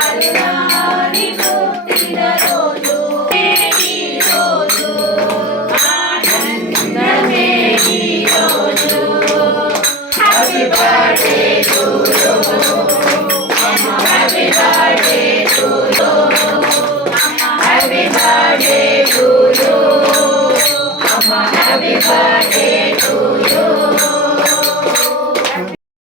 బాలురాని పుట్టిన రోజు ఈ రోజు ఆనందమే ఈ రోజు happy birthday to you happy birthday to you happy birthday to you happy birthday to you